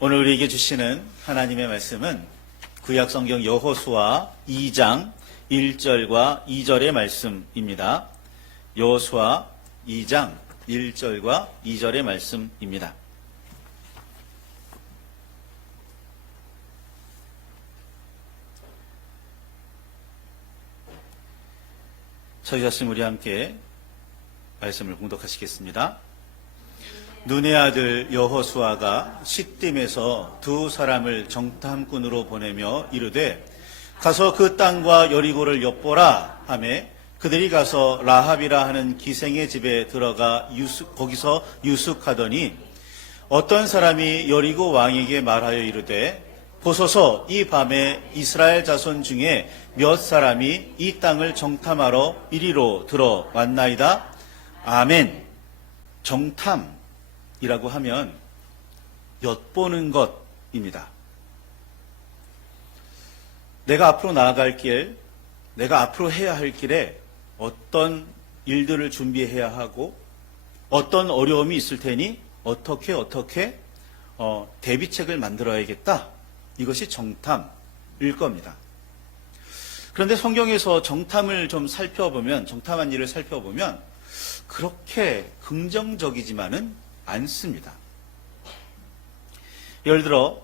오늘 우리에게 주시는 하나님의 말씀은 구약성경 여호수아 2장 1절과 2절의 말씀입니다. 여호수아 2장 1절과 2절의 말씀입니다. 저희자신 우리 함께 말씀을 봉독하시겠습니다. 눈의 아들 여호수아가 시딤에서 두 사람을 정탐꾼으로 보내며 이르되 가서 그 땅과 여리고를 엿보라 하매 그들이 가서 라합이라 하는 기생의 집에 들어가 거기서 유숙하더니 어떤 사람이 여리고 왕에게 말하여 이르되 보소서 이 밤에 이스라엘 자손 중에 몇 사람이 이 땅을 정탐하러 이리로 들어왔나이다. 아멘. 정탐이라고 하면 엿보는 것입니다. 내가 앞으로 나아갈 길, 내가 앞으로 해야 할 길에 어떤 일들을 준비해야 하고 어떤 어려움이 있을 테니 어떻게 대비책을 만들어야겠다. 이것이 정탐일 겁니다. 그런데 성경에서 정탐을 좀 살펴보면, 정탐한 일을 살펴보면 그렇게 긍정적이지만은 않습니다. 예를 들어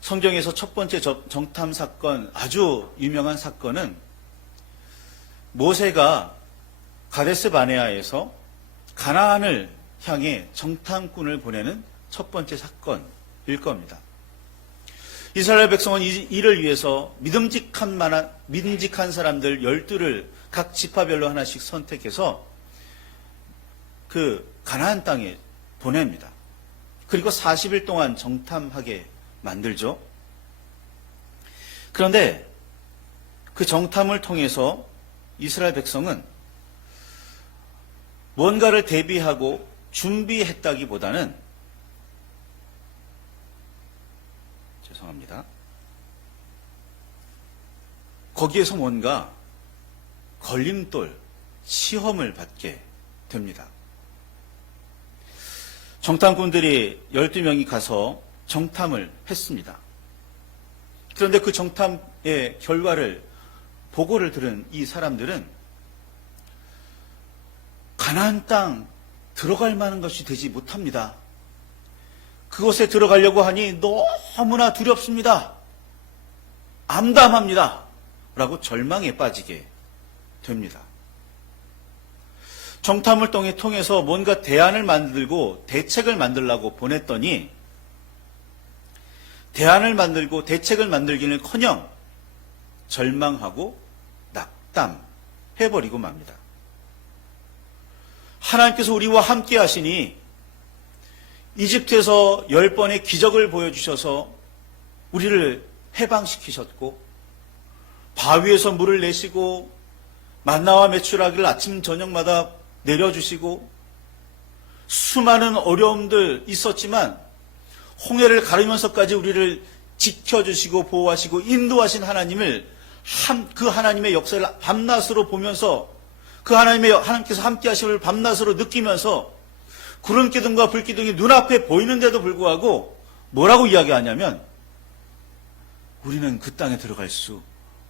성경에서 첫 번째 정탐 사건, 아주 유명한 사건은 모세가 가데스 바네아에서 가나안을 향해 정탐꾼을 보내는 첫 번째 사건일 겁니다. 이스라엘 백성은 이를 위해서 믿음직한 사람들 12를 각 지파별로 하나씩 선택해서 그 가나안 땅에 보냅니다. 그리고 40일 동안 정탐하게 만들죠. 그런데 그 정탐을 통해서 이스라엘 백성은 뭔가를 대비하고 준비했다기보다는 거기에서 뭔가 걸림돌, 시험을 받게 됩니다. 정탐꾼들이 12명이 가서 정탐을 했습니다. 그런데 그 정탐의 결과를, 보고를 들은 이 사람들은 가나안 땅 들어갈 만한 것이 되지 못합니다. 그곳에 들어가려고 하니 너무나 두렵습니다. 암담합니다. 라고 절망에 빠지게 됩니다. 정탐을 통해서 뭔가 대안을 만들고 대책을 만들려고 보냈더니 대안을 만들고 대책을 만들기는커녕 절망하고 낙담해버리고 맙니다. 하나님께서 우리와 함께 하시니 이집트에서 10번의 기적을 보여주셔서 우리를 해방시키셨고 바위에서 물을 내시고 만나와 메추라기를 아침 저녁마다 내려주시고 수많은 어려움들 있었지만 홍해를 가르면서까지 우리를 지켜주시고 보호하시고 인도하신 하나님을 그 하나님의 역사를 밤낮으로 보면서 그 하나님께서 함께 하심을 밤낮으로 느끼면서 구름 기둥과 불 기둥이 눈앞에 보이는데도 불구하고 뭐라고 이야기하냐면 우리는 그 땅에 들어갈 수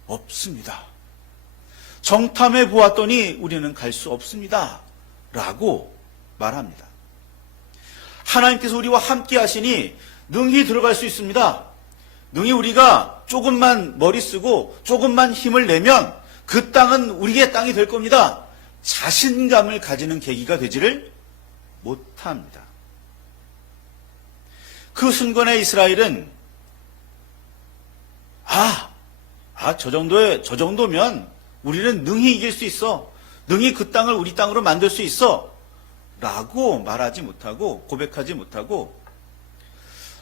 없습니다. 정탐해 보았더니 우리는 갈 수 없습니다. 라고 말합니다. 하나님께서 우리와 함께 하시니 능히 들어갈 수 있습니다. 능히 우리가 조금만 머리 쓰고 조금만 힘을 내면 그 땅은 우리의 땅이 될 겁니다. 자신감을 가지는 계기가 되지를 못합니다. 그 순간에 이스라엘은 저 정도면 우리는 능히 이길 수 있어. 능히 그 땅을 우리 땅으로 만들 수 있어. 라고 말하지 못하고 고백하지 못하고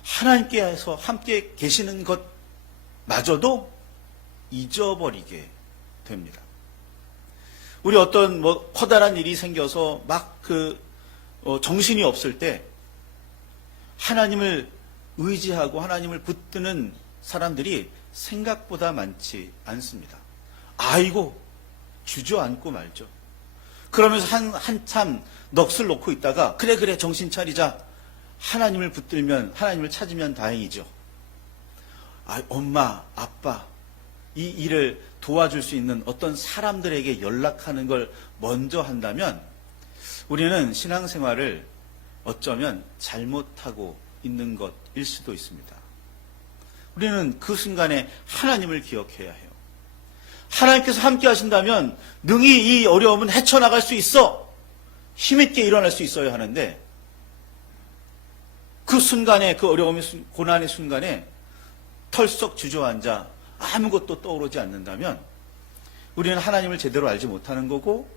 하나님께서 함께 계시는 것마저도 잊어버리게 됩니다. 우리 어떤 커다란 일이 생겨서 막 정신이 없을 때 하나님을 의지하고 하나님을 붙드는 사람들이 생각보다 많지 않습니다. 아이고 주저앉고 말죠. 그러면서 한참 넋을 놓고 있다가 그래 정신 차리자 하나님을 붙들면, 하나님을 찾으면 다행이죠. 엄마, 아빠, 이 일을 도와줄 수 있는 어떤 사람들에게 연락하는 걸 먼저 한다면 우리는 신앙생활을 어쩌면 잘못하고 있는 것일 수도 있습니다. 우리는 그 순간에 하나님을 기억해야 해요. 하나님께서 함께 하신다면 능히 이 어려움은 헤쳐나갈 수 있어. 힘있게 일어날 수 있어야 하는데 그 순간에, 그 어려움의 고난의 순간에 털썩 주저앉아 아무것도 떠오르지 않는다면 우리는 하나님을 제대로 알지 못하는 거고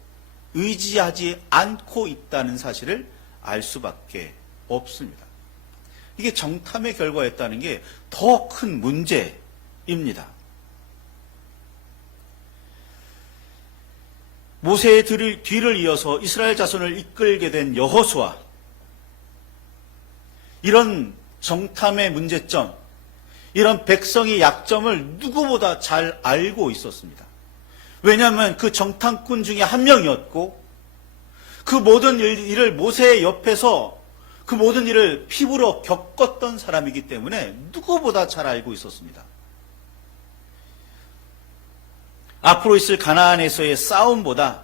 의지하지 않고 있다는 사실을 알 수밖에 없습니다. 이게 정탐의 결과였다는 게 더 큰 문제입니다. 모세의 뒤를 이어서 이스라엘 자손을 이끌게 된 여호수아, 이런 정탐의 문제점, 이런 백성의 약점을 누구보다 잘 알고 있었습니다. 왜냐하면 그 정탐꾼 중에 한 명이었고 그 모든 일을 모세의 옆에서 그 모든 일을 피부로 겪었던 사람이기 때문에 누구보다 잘 알고 있었습니다. 앞으로 있을 가나안에서의 싸움보다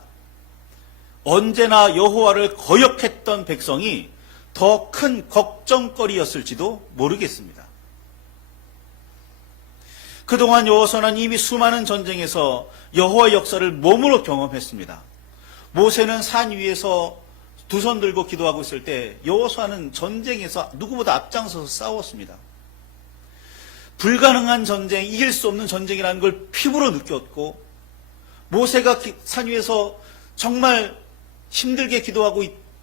언제나 여호와를 거역했던 백성이 더 큰 걱정거리였을지도 모르겠습니다. 그동안 여호수아는 이미 수많은 전쟁에서 여호와의 역사를 몸으로 경험했습니다. 모세는 산 위에서 두 손 들고 기도하고 있을 때 여호수아는 전쟁에서 누구보다 앞장서서 싸웠습니다. 불가능한 전쟁, 이길 수 없는 전쟁이라는 걸 피부로 느꼈고 모세가 산 위에서 정말 힘들게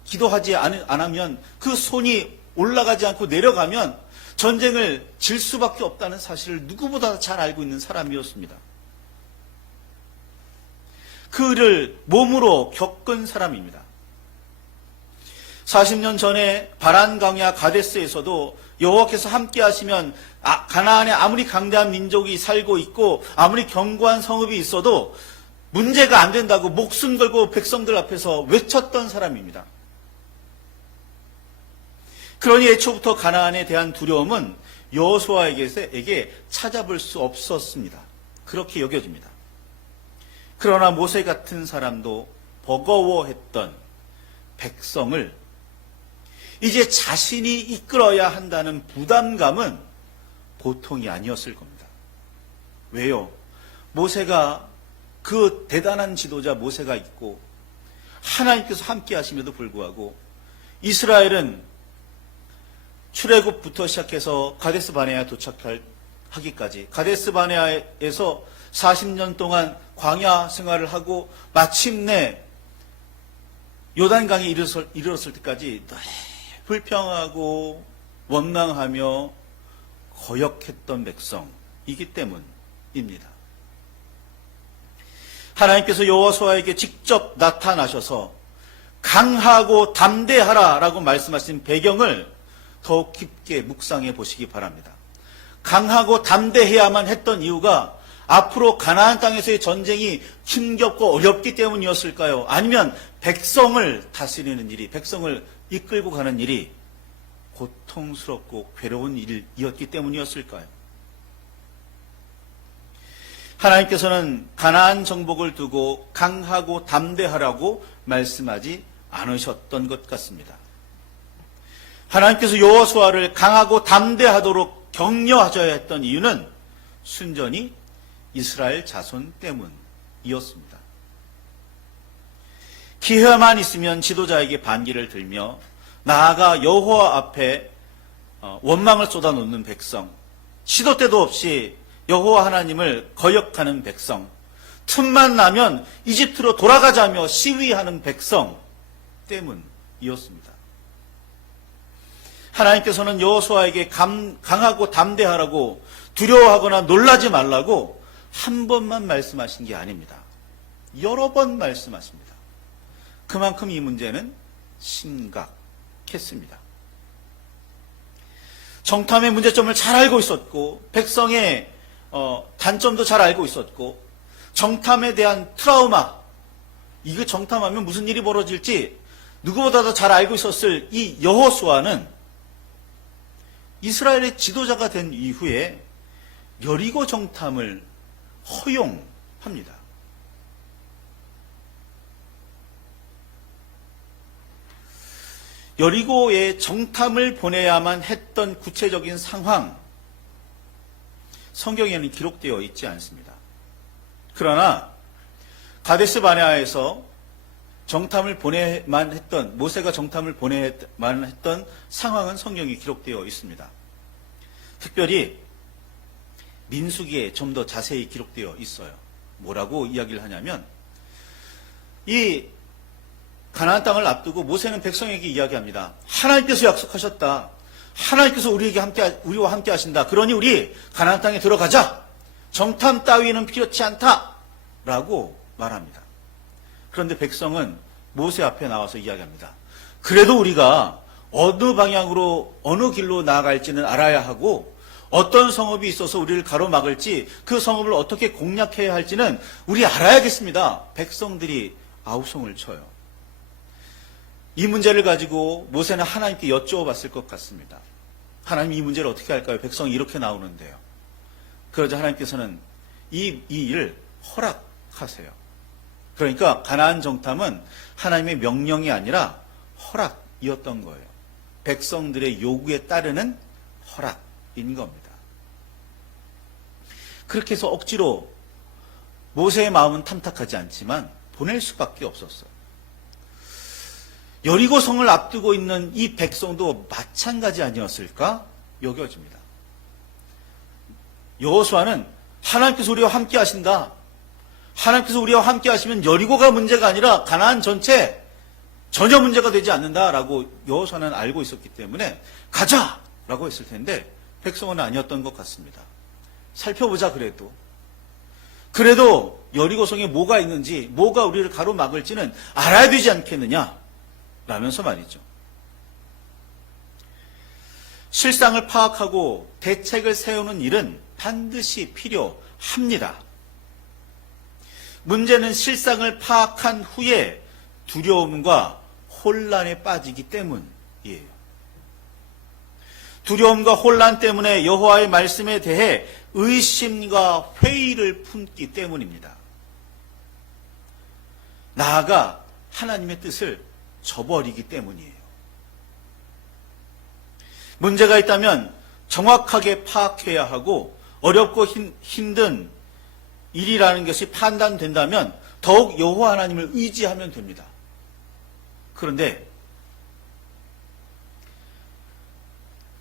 기도하지 않으면 그 손이 올라가지 않고 내려가면 전쟁을 질 수밖에 없다는 사실을 누구보다 잘 알고 있는 사람이었습니다. 그를 몸으로 겪은 사람입니다. 40년 전에 바란 강야 가데스에서도 여호와께서 함께 하시면 가나안에 아무리 강대한 민족이 살고 있고 아무리 견고한 성읍이 있어도 문제가 안 된다고 목숨 걸고 백성들 앞에서 외쳤던 사람입니다. 그러니 애초부터 가나안에 대한 두려움은 여호수아에게 찾아볼 수 없었습니다. 그렇게 여겨집니다. 그러나 모세 같은 사람도 버거워했던 백성을 이제 자신이 이끌어야 한다는 부담감은 보통이 아니었을 겁니다. 왜요? 모세가, 그 대단한 지도자 모세가 있고 하나님께서 함께 하심에도 불구하고 이스라엘은 출애굽부터 시작해서 가데스 바네아에 도착하기까지 가데스 바네아에서 40년 동안 광야 생활을 하고 마침내 요단강에 이르렀을 때까지 불평하고 원망하며 거역했던 백성이기 때문입니다. 하나님께서 여호수아에게 직접 나타나셔서 강하고 담대하라라고 말씀하신 배경을 더욱 깊게 묵상해 보시기 바랍니다. 강하고 담대해야만 했던 이유가 앞으로 가나안 땅에서의 전쟁이 힘겹고 어렵기 때문이었을까요? 아니면 백성을 다스리는 일이, 백성을 이끌고 가는 일이 고통스럽고 괴로운 일이었기 때문이었을까요? 하나님께서는 가나안 정복을 두고 강하고 담대하라고 말씀하지 않으셨던 것 같습니다. 하나님께서 여호수아를 강하고 담대하도록 격려하셔야 했던 이유는 순전히 이스라엘 자손 때문이었습니다. 기회만 있으면 지도자에게 반기를 들며 나아가 여호와 앞에 원망을 쏟아놓는 백성, 시도 때도 없이 여호와 하나님을 거역하는 백성, 틈만 나면 이집트로 돌아가자며 시위하는 백성 때문이었습니다. 하나님께서는 여호수아에게 강하고 담대하라고, 두려워하거나 놀라지 말라고 한 번만 말씀하신 게 아닙니다. 여러 번 말씀하십니다. 그만큼 이 문제는 심각했습니다. 정탐의 문제점을 잘 알고 있었고 백성의 단점도 잘 알고 있었고 정탐에 대한 트라우마, 이거 정탐하면 무슨 일이 벌어질지 누구보다도 잘 알고 있었을 이 여호수아는 이스라엘의 지도자가 된 이후에 여리고 정탐을 허용합니다. 여리고에 정탐을 보내야만 했던 구체적인 상황, 성경에는 기록되어 있지 않습니다. 그러나 가데스 바네아에서 정탐을 보내만 했던, 모세가 정탐을 보내만 했던 상황은 성경이 기록되어 있습니다. 특별히 민수기에 좀 더 자세히 기록되어 있어요. 뭐라고 이야기를 하냐면, 이 가나안 땅을 앞두고 모세는 백성에게 이야기합니다. 하나님께서 약속하셨다. 하나님께서 우리와 함께 하신다. 그러니 우리 가나안 땅에 들어가자. 정탐 따위는 필요치 않다. 라고 말합니다. 그런데 백성은 모세 앞에 나와서 이야기합니다. 그래도 우리가 어느 방향으로, 어느 길로 나아갈지는 알아야 하고, 어떤 성읍이 있어서 우리를 가로막을지, 그 성읍을 어떻게 공략해야 할지는 우리 알아야겠습니다. 백성들이 아우성을 쳐요. 이 문제를 가지고 모세는 하나님께 여쭈어봤을 것 같습니다. 하나님, 이 문제를 어떻게 할까요? 백성이 이렇게 나오는데요. 그러자 하나님께서는 이 일을 허락하세요. 그러니까 가나안 정탐은 하나님의 명령이 아니라 허락이었던 거예요. 백성들의 요구에 따르는 허락인 겁니다. 그렇게 해서 억지로 모세의 마음은 탐탁하지 않지만 보낼 수밖에 없었어요. 여리고성을 앞두고 있는 이 백성도 마찬가지 아니었을까 여겨집니다. 여호수아는 하나님께서 우리와 함께 하신다. 하나님께서 우리와 함께 하시면 여리고가 문제가 아니라 가나안 전체 전혀 문제가 되지 않는다라고 여호수아는 알고 있었기 때문에 가자라고 했을 텐데 백성은 아니었던 것 같습니다. 살펴보자 그래도 여리고성에 뭐가 있는지, 뭐가 우리를 가로막을지는 알아야 되지 않겠느냐 라면서 말이죠. 실상을 파악하고 대책을 세우는 일은 반드시 필요합니다. 문제는 실상을 파악한 후에 두려움과 혼란에 빠지기 때문이에요. 두려움과 혼란 때문에 여호와의 말씀에 대해 의심과 회의를 품기 때문입니다. 나아가 하나님의 뜻을 저버리기 때문이에요. 문제가 있다면 정확하게 파악해야 하고 어렵고 힘든 일이라는 것이 판단된다면 더욱 여호와 하나님을 의지하면 됩니다. 그런데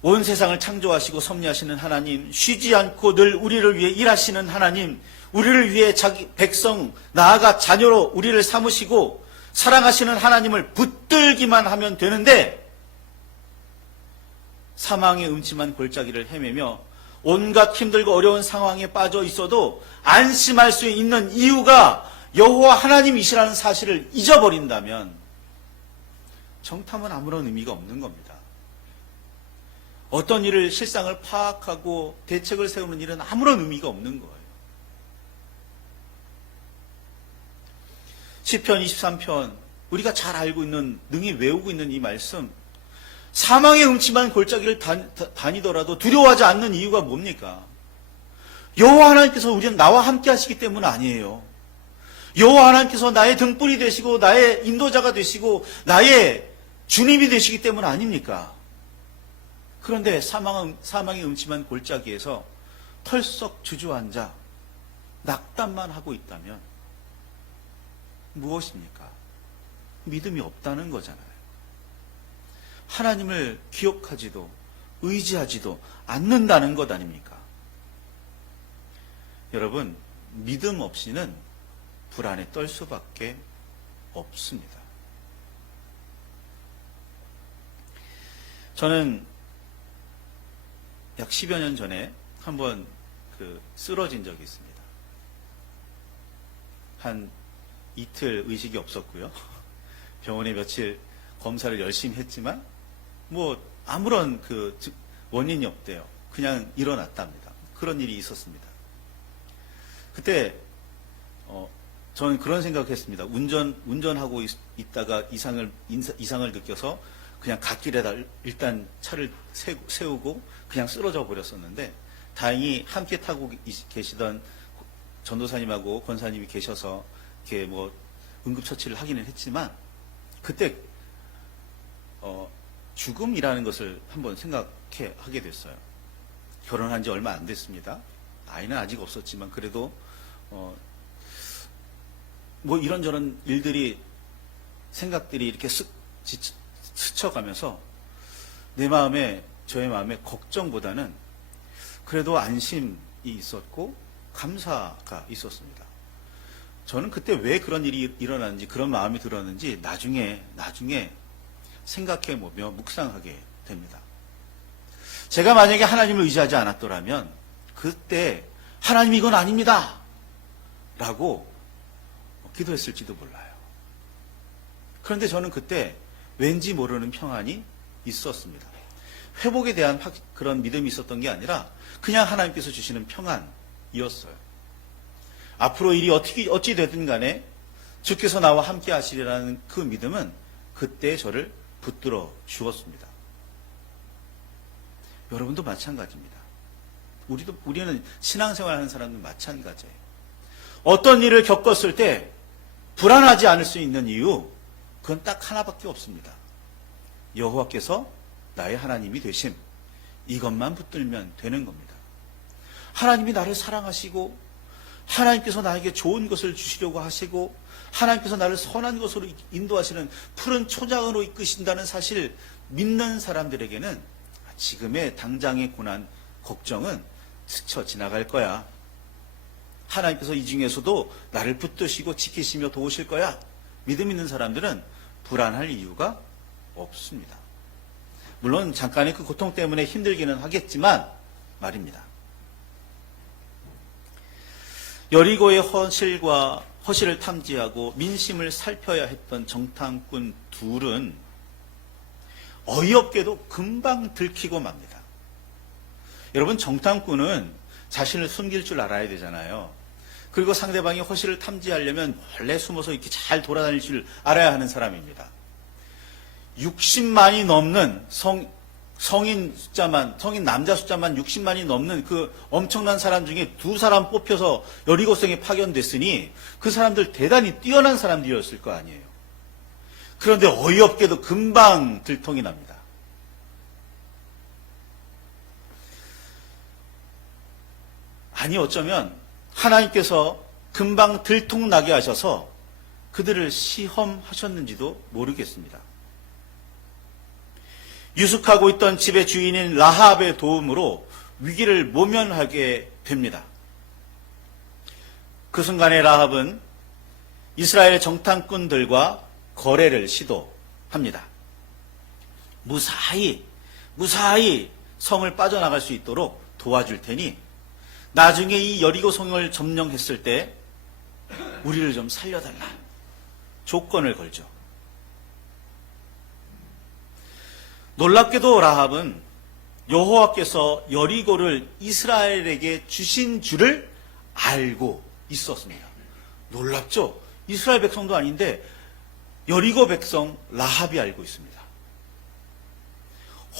온 세상을 창조하시고 섭리하시는 하나님, 쉬지 않고 늘 우리를 위해 일하시는 하나님, 우리를 위해 자기 백성, 나아가 자녀로 우리를 삼으시고 사랑하시는 하나님을 붙들기만 하면 되는데 사망의 음침한 골짜기를 헤매며 온갖 힘들고 어려운 상황에 빠져 있어도 안심할 수 있는 이유가 여호와 하나님이시라는 사실을 잊어버린다면 정탐은 아무런 의미가 없는 겁니다. 어떤 일을 실상을 파악하고 대책을 세우는 일은 아무런 의미가 없는 거예요. 시편 23편, 우리가 잘 알고 있는, 능히 외우고 있는 이 말씀, 사망의 음침한 골짜기를 다니더라도 두려워하지 않는 이유가 뭡니까? 여호와 하나님께서 우리는 나와 함께 하시기 때문 아니에요. 여호와 하나님께서 나의 등불이 되시고 나의 인도자가 되시고 나의 주님이 되시기 때문 아닙니까? 그런데 사망의 음침한 골짜기에서 털썩 주저앉아 낙담만 하고 있다면 무엇입니까? 믿음이 없다는 거잖아요. 하나님을 기억하지도 의지하지도 않는다는 것 아닙니까? 여러분, 믿음 없이는 불안에 떨 수밖에 없습니다. 저는 약 10여 년 전에 한번 쓰러진 적이 있습니다. 한 이틀 의식이 없었고요. 병원에 며칠 검사를 열심히 했지만 아무런 원인이 없대요. 그냥 일어났답니다. 그런 일이 있었습니다. 그때 저는 그런 생각을 했습니다. 운전하고 있다가 이상을 느껴서 그냥 갓길에다 일단 차를 세우고 그냥 쓰러져 버렸었는데, 다행히 함께 타고 계시던 전도사님하고 권사님이 계셔서 이렇게 뭐 응급처치를 하기는 했지만, 그때 죽음이라는 것을 한번 하게 됐어요. 결혼한 지 얼마 안 됐습니다. 아이는 아직 없었지만 그래도 뭐 이런저런 일들이, 생각들이 이렇게 스쳐가면서 저의 마음에 걱정보다는 그래도 안심이 있었고 감사가 있었습니다. 저는 그때 왜 그런 일이 일어났는지, 그런 마음이 들었는지 나중에 생각해보며 묵상하게 됩니다. 제가 만약에 하나님을 의지하지 않았더라면 그때 하나님 이건 아닙니다 라고 기도했을지도 몰라요. 그런데 저는 그때 왠지 모르는 평안이 있었습니다. 회복에 대한 그런 믿음이 있었던 게 아니라 그냥 하나님께서 주시는 평안이었어요. 앞으로 일이 어찌 되든 간에 주께서 나와 함께 하시리라는 그 믿음은 그때 저를 붙들어 주었습니다. 여러분도 마찬가지입니다. 우리는 신앙생활 하는 사람들 마찬가지예요. 어떤 일을 겪었을 때 불안하지 않을 수 있는 이유, 그건 딱 하나밖에 없습니다. 여호와께서 나의 하나님이 되심, 이것만 붙들면 되는 겁니다. 하나님이 나를 사랑하시고 하나님께서 나에게 좋은 것을 주시려고 하시고 하나님께서 나를 선한 것으로 인도하시는 푸른 초장으로 이끄신다는 사실 믿는 사람들에게는 지금의 당장의 고난, 걱정은 스쳐 지나갈 거야. 하나님께서 이 중에서도 나를 붙드시고 지키시며 도우실 거야. 믿음 있는 사람들은 불안할 이유가 없습니다. 물론 잠깐의 그 고통 때문에 힘들기는 하겠지만 말입니다. 여리고의 허실을 탐지하고 민심을 살펴야 했던 정탐꾼 둘은 어이없게도 금방 들키고 맙니다. 여러분, 정탐꾼은 자신을 숨길 줄 알아야 되잖아요. 그리고 상대방이 허실을 탐지하려면 원래 숨어서 이렇게 잘 돌아다닐 줄 알아야 하는 사람입니다. 60만이 넘는 성인 남자 숫자만 60만이 넘는 그 엄청난 사람 중에 두 사람 뽑혀서 여리고성에 파견됐으니 그 사람들 대단히 뛰어난 사람들이었을 거 아니에요. 그런데 어이없게도 금방 들통이 납니다. 아니, 어쩌면 하나님께서 금방 들통나게 하셔서 그들을 시험하셨는지도 모르겠습니다. 유숙하고 있던 집의 주인인 라합의 도움으로 위기를 모면하게 됩니다. 그 순간에 라합은 이스라엘 정탐꾼들과 거래를 시도합니다. 무사히 성을 빠져나갈 수 있도록 도와줄 테니 나중에 이 여리고 성을 점령했을 때 우리를 좀 살려달라 조건을 걸죠. 놀랍게도 라합은 여호와께서 여리고를 이스라엘에게 주신 줄을 알고 있었습니다. 놀랍죠? 이스라엘 백성도 아닌데 여리고 백성 라합이 알고 있습니다.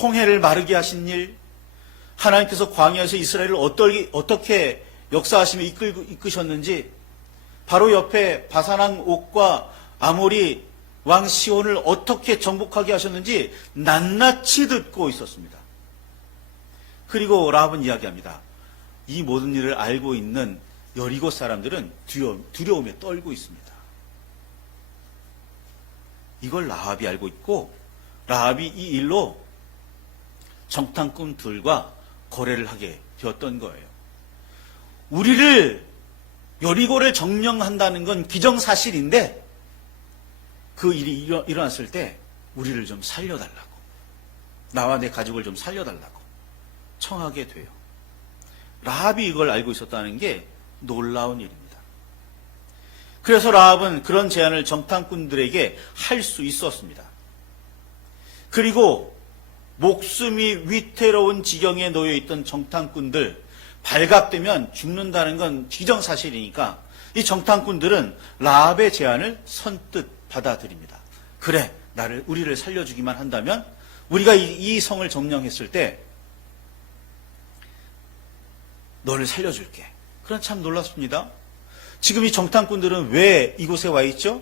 홍해를 마르게 하신 일, 하나님께서 광야에서 이스라엘을 어떻게 역사하시며 이끄셨는지, 바로 옆에 바산왕 옥과 아모리 왕 시온을 어떻게 정복하게 하셨는지 낱낱이 듣고 있었습니다. 그리고 라합은 이야기합니다. 이 모든 일을 알고 있는 여리고 사람들은 두려움에 떨고 있습니다. 이걸 라합이 알고 있고, 라합이 이 일로 정탐꾼들과 거래를 하게 되었던 거예요. 우리를, 여리고를 점령한다는 건 기정사실인데 그 일이 일어났을 때 우리를 좀 살려달라고, 나와 내 가족을 좀 살려달라고 청하게 돼요. 라합이 이걸 알고 있었다는 게 놀라운 일입니다. 그래서 라합은 그런 제안을 정탐꾼들에게 할 수 있었습니다. 그리고 목숨이 위태로운 지경에 놓여있던 정탐꾼들, 발각되면 죽는다는 건 기정사실이니까 이 정탐꾼들은 라합의 제안을 선뜻 받아들입니다. 그래, 우리를 살려주기만 한다면 우리가 이 성을 점령했을 때 너를 살려줄게. 그런 참 놀랍습니다. 지금 이 정탐꾼들은 왜 이곳에 와 있죠?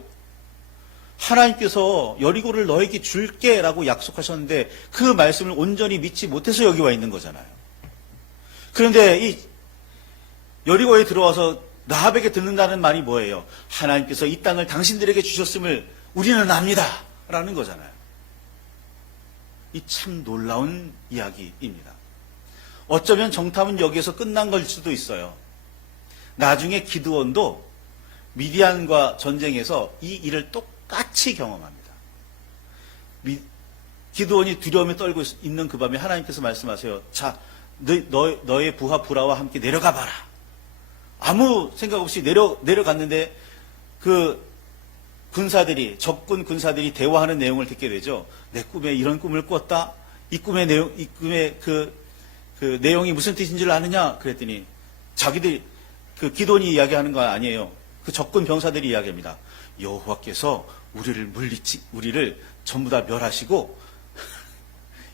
하나님께서 여리고를 너에게 줄게라고 약속하셨는데 그 말씀을 온전히 믿지 못해서 여기 와 있는 거잖아요. 그런데 이 여리고에 들어와서 라합에게 듣는다는 말이 뭐예요? 하나님께서 이 땅을 당신들에게 주셨음을 우리는 압니다. 라는 거잖아요. 이 참 놀라운 이야기입니다. 어쩌면 정탐은 여기에서 끝난 걸 수도 있어요. 나중에 기드온도 미디안과 전쟁에서 이 일을 똑같이 경험합니다. 기드온이 두려움에 떨고 있는 그 밤에 하나님께서 말씀하세요. 자, 너의 부하 부라와 함께 내려가 봐라. 아무 생각 없이 내려갔는데 그 적군 군사들이 대화하는 내용을 듣게 되죠. 내 꿈에 이런 꿈을 꿨다. 이 꿈의 그 내용이 무슨 뜻인 줄 아느냐? 그랬더니 자기들이 그 기돈이 이야기하는 거 아니에요. 그 적군 병사들이 이야기합니다. 여호와께서 우리를 전부 다 멸하시고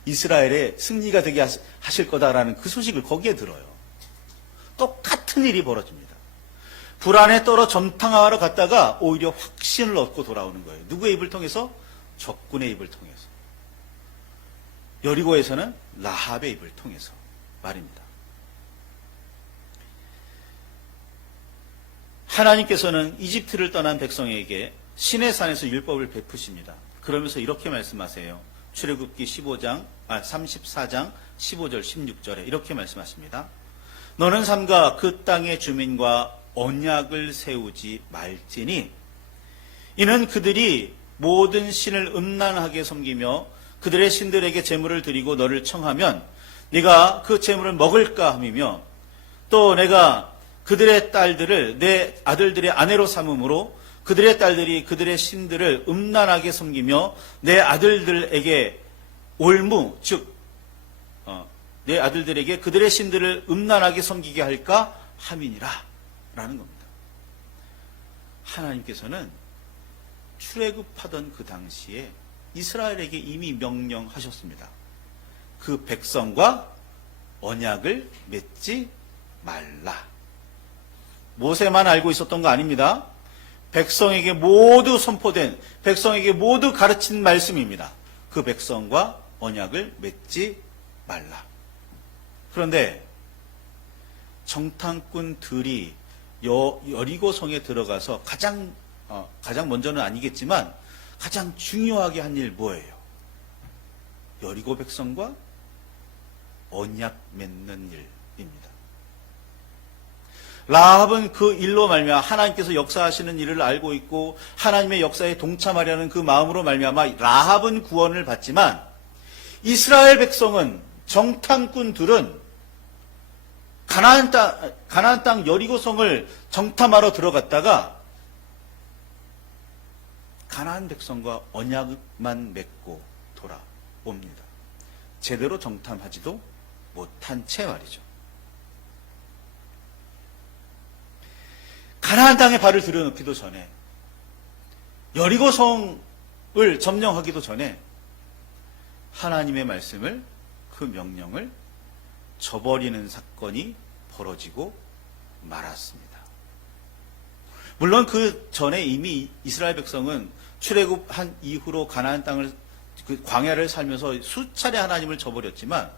이스라엘의 승리가 되게 하실 거다라는 그 소식을 거기에 들어요. 똑같은 일이 벌어집니다. 불안에 떨어 점탕하러 갔다가 오히려 확신을 얻고 돌아오는 거예요. 누구의 입을 통해서? 적군의 입을 통해서. 여리고에서는 라합의 입을 통해서 말입니다. 하나님께서는 이집트를 떠난 백성에게 시내산에서 율법을 베푸십니다. 그러면서 이렇게 말씀하세요. 출애굽기 34장 15절 16절에 이렇게 말씀하십니다. 너는 삼가 그 땅의 주민과 언약을 세우지 말지니 이는 그들이 모든 신을 음란하게 섬기며 그들의 신들에게 제물을 드리고 너를 청하면 네가 그 제물을 먹을까 함이며 또 내가 그들의 딸들을 내 아들들의 아내로 삼음으로 그들의 딸들이 그들의 신들을 음란하게 섬기며 내 아들들에게 올무 즉 내 아들들에게 그들의 신들을 음란하게 섬기게 할까 함이니라 라는 겁니다. 하나님께서는 출애굽하던 그 당시에 이스라엘에게 이미 명령하셨습니다. 그 백성과 언약을 맺지 말라. 모세만 알고 있었던 거 아닙니다. 백성에게 모두 선포된, 백성에게 모두 가르친 말씀입니다. 그 백성과 언약을 맺지 말라. 그런데 정탐꾼들이 여리고성에 들어가서 가장 먼저는 아니겠지만 가장 중요하게 한 일 뭐예요? 여리고 백성과 언약 맺는 일입니다. 라합은 그 일로 말미암아 하나님께서 역사하시는 일을 알고 있고 하나님의 역사에 동참하려는 그 마음으로 말미암아 라합은 구원을 받지만 이스라엘 백성은 정탐꾼들은 가나안 땅 여리고성을 정탐하러 들어갔다가 가나안 백성과 언약만 맺고 돌아옵니다. 제대로 정탐하지도 못한 채 말이죠. 가나안 땅에 발을 들여놓기도 전에 여리고성을 점령하기도 전에 하나님의 말씀을 그 명령을 저버리는 사건이 벌어지고 말았습니다. 물론 그 전에 이미 이스라엘 백성은 출애굽한 이후로 가나안 땅을 그 광야를 살면서 수차례 하나님을 저버렸지만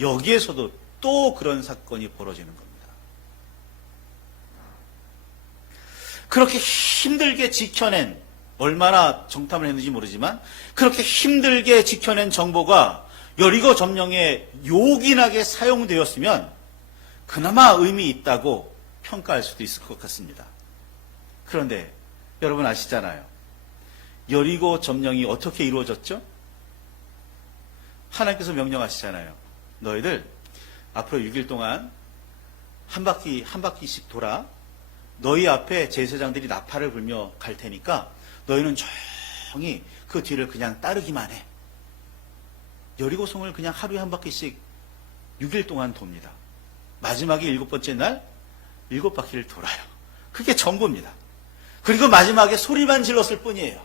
여기에서도 또 그런 사건이 벌어지는 겁니다. 그렇게 힘들게 지켜낸, 얼마나 정탐을 했는지 모르지만 그렇게 힘들게 지켜낸 정보가 여리고 점령에 요긴하게 사용되었으면 그나마 의미 있다고 평가할 수도 있을 것 같습니다. 그런데 여러분 아시잖아요. 여리고 점령이 어떻게 이루어졌죠? 하나님께서 명령하시잖아요. 너희들 앞으로 6일 동안 한 바퀴씩 돌아 너희 앞에 제사장들이 나팔을 불며 갈 테니까 너희는 조용히 그 뒤를 그냥 따르기만 해. 여리고성을 그냥 하루에 한 바퀴씩 6일 동안 돕니다. 마지막에 7번째 날 7바퀴를 돌아요. 그게 전부입니다. 그리고 마지막에 소리만 질렀을 뿐이에요.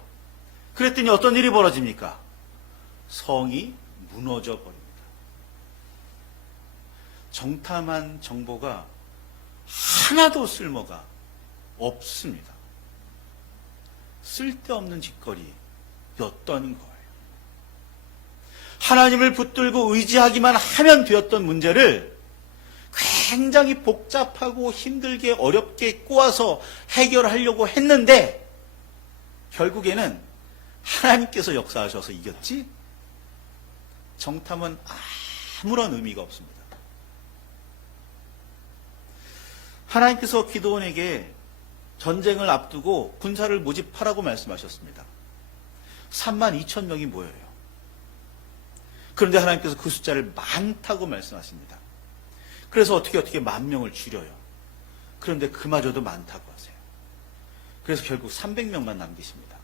그랬더니 어떤 일이 벌어집니까? 성이 무너져 버립니다. 정탐한 정보가 하나도 쓸모가 없습니다. 쓸데없는 짓거리였던 거예요. 하나님을 붙들고 의지하기만 하면 되었던 문제를 굉장히 복잡하고 힘들게 어렵게 꼬아서 해결하려고 했는데 결국에는 하나님께서 역사하셔서 이겼지 정탐은 아무런 의미가 없습니다. 하나님께서 기드온에게 전쟁을 앞두고 군사를 모집하라고 말씀하셨습니다. 32,000명이 모여요. 그런데 하나님께서 그 숫자를 많다고 말씀하십니다. 그래서 어떻게 10,000명을 줄여요. 그런데 그마저도 많다고 하세요. 그래서 결국 300명만 남기십니다.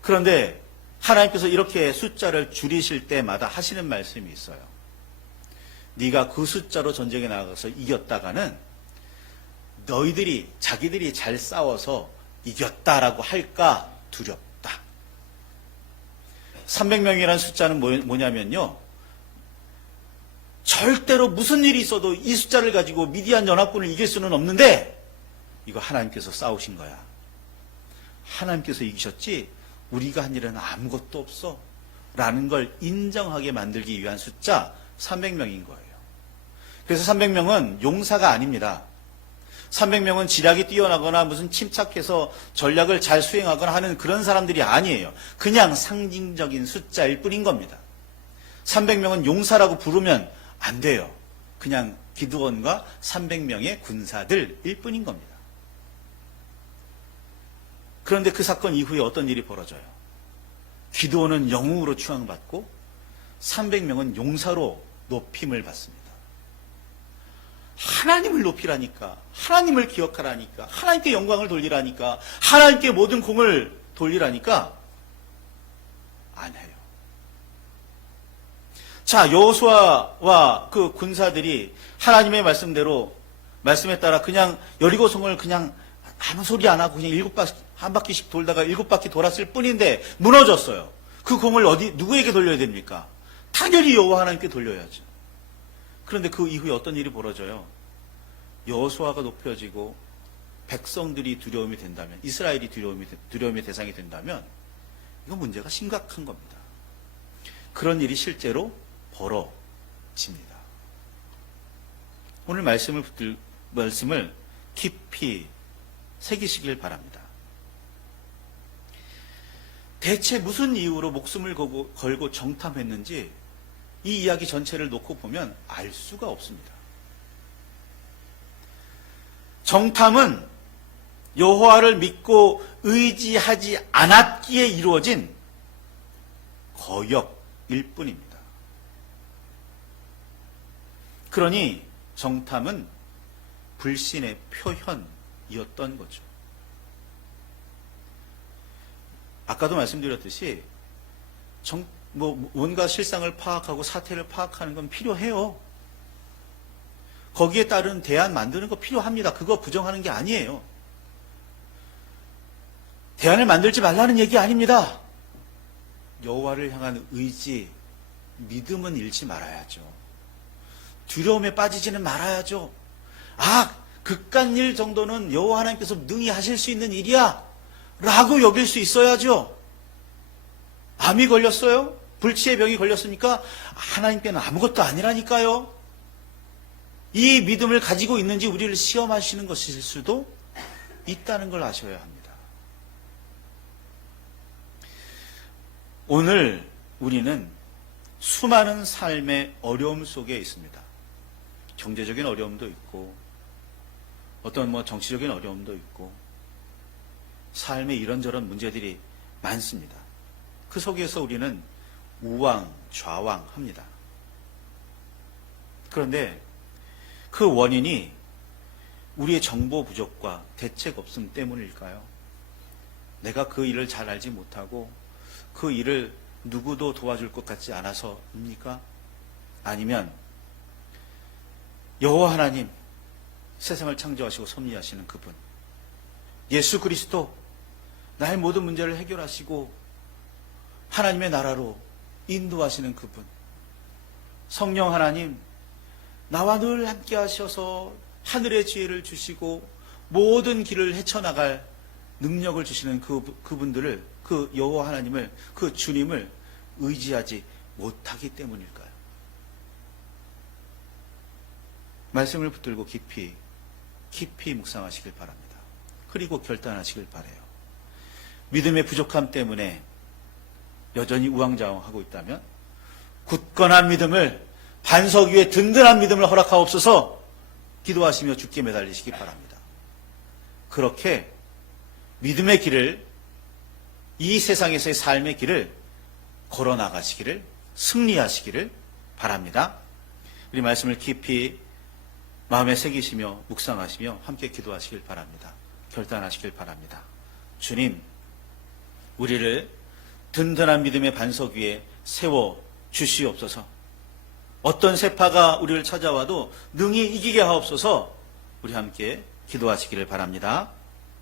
그런데 하나님께서 이렇게 숫자를 줄이실 때마다 하시는 말씀이 있어요. 네가 그 숫자로 전쟁에 나가서 이겼다가는 너희들이 자기들이 잘 싸워서 이겼다라고 할까 두렵다. 300명이라는 숫자는 뭐냐면요. 절대로 무슨 일이 있어도 이 숫자를 가지고 미디안 연합군을 이길 수는 없는데 이거 하나님께서 싸우신 거야. 하나님께서 이기셨지 우리가 한 일은 아무것도 없어 라는 걸 인정하게 만들기 위한 숫자 300명인 거예요. 그래서 300명은 용사가 아닙니다. 300명은 지략이 뛰어나거나 무슨 침착해서 전략을 잘 수행하거나 하는 그런 사람들이 아니에요. 그냥 상징적인 숫자일 뿐인 겁니다. 300명은 용사라고 부르면 안 돼요. 그냥 기드온과 300명의 군사들일 뿐인 겁니다. 그런데 그 사건 이후에 어떤 일이 벌어져요? 기드온은 영웅으로 추앙받고 300명은 용사로 높임을 받습니다. 하나님을 높이라니까, 하나님을 기억하라니까, 하나님께 영광을 돌리라니까, 하나님께 모든 공을 돌리라니까 안 해요. 자, 여호수아와 그 군사들이 하나님의 말씀에 따라 그냥 여리고성을 그냥 아무 소리 안 하고 그냥 한 바퀴씩 돌다가 7바퀴 돌았을 뿐인데 무너졌어요. 그 공을 누구에게 돌려야 됩니까? 당연히 여호와 하나님께 돌려야죠. 그런데 그 이후에 어떤 일이 벌어져요? 여호수아가 높여지고 백성들이 두려움이 된다면, 이스라엘이 두려움의 대상이 된다면 이건 문제가 심각한 겁니다. 그런 일이 실제로 벌어집니다. 오늘 말씀을 깊이 새기시길 바랍니다. 대체 무슨 이유로 목숨을 걸고 정탐했는지 이 이야기 전체를 놓고 보면 알 수가 없습니다. 정탐은 여호와를 믿고 의지하지 않았기에 이루어진 거역일 뿐입니다. 그러니 정탐은 불신의 표현이었던 거죠. 아까도 말씀드렸듯이 뭔가 실상을 파악하고 사태를 파악하는 건 필요해요. 거기에 따른 대안 만드는 거 필요합니다. 그거 부정하는 게 아니에요. 대안을 만들지 말라는 얘기 아닙니다. 여호와를 향한 의지, 믿음은 잃지 말아야죠. 두려움에 빠지지는 말아야죠. 그깟 일 정도는 여호와 하나님께서 능히 하실 수 있는 일이야 라고 여길 수 있어야죠. 암이 걸렸어요? 불치의 병이 걸렸으니까 하나님께는 아무것도 아니라니까요. 이 믿음을 가지고 있는지 우리를 시험하시는 것일 수도 있다는 걸 아셔야 합니다. 오늘 우리는 수많은 삶의 어려움 속에 있습니다. 경제적인 어려움도 있고 어떤 정치적인 어려움도 있고 삶의 이런저런 문제들이 많습니다. 그 속에서 우리는 우왕좌왕합니다. 그런데 그 원인이 우리의 정보 부족과 대책 없음 때문일까요? 내가 그 일을 잘 알지 못하고 그 일을 누구도 도와줄 것 같지 않아서입니까? 아니면 여호와 하나님, 세상을 창조하시고 섭리하시는 그분, 예수 그리스도, 나의 모든 문제를 해결하시고 하나님의 나라로 인도하시는 그분, 성령 하나님, 나와 늘 함께 하셔서 하늘의 지혜를 주시고 모든 길을 헤쳐나갈 능력을 주시는 그분들을, 그 여호와 하나님을, 그 주님을 의지하지 못하기 때문일까요? 말씀을 붙들고 깊이 묵상하시길 바랍니다. 그리고 결단하시길 바라요. 믿음의 부족함 때문에 여전히 우왕좌왕하고 있다면 굳건한 믿음을, 반석 위에 든든한 믿음을 허락하옵소서 기도하시며 주께 매달리시기 바랍니다. 그렇게 믿음의 길을, 이 세상에서의 삶의 길을 걸어나가시기를, 승리하시기를 바랍니다. 우리 말씀을 깊이 마음에 새기시며 묵상하시며 함께 기도하시길 바랍니다. 결단하시길 바랍니다. 주님, 우리를 든든한 믿음의 반석 위에 세워 주시옵소서. 어떤 세파가 우리를 찾아와도 능히 이기게 하옵소서. 우리 함께 기도하시기를 바랍니다.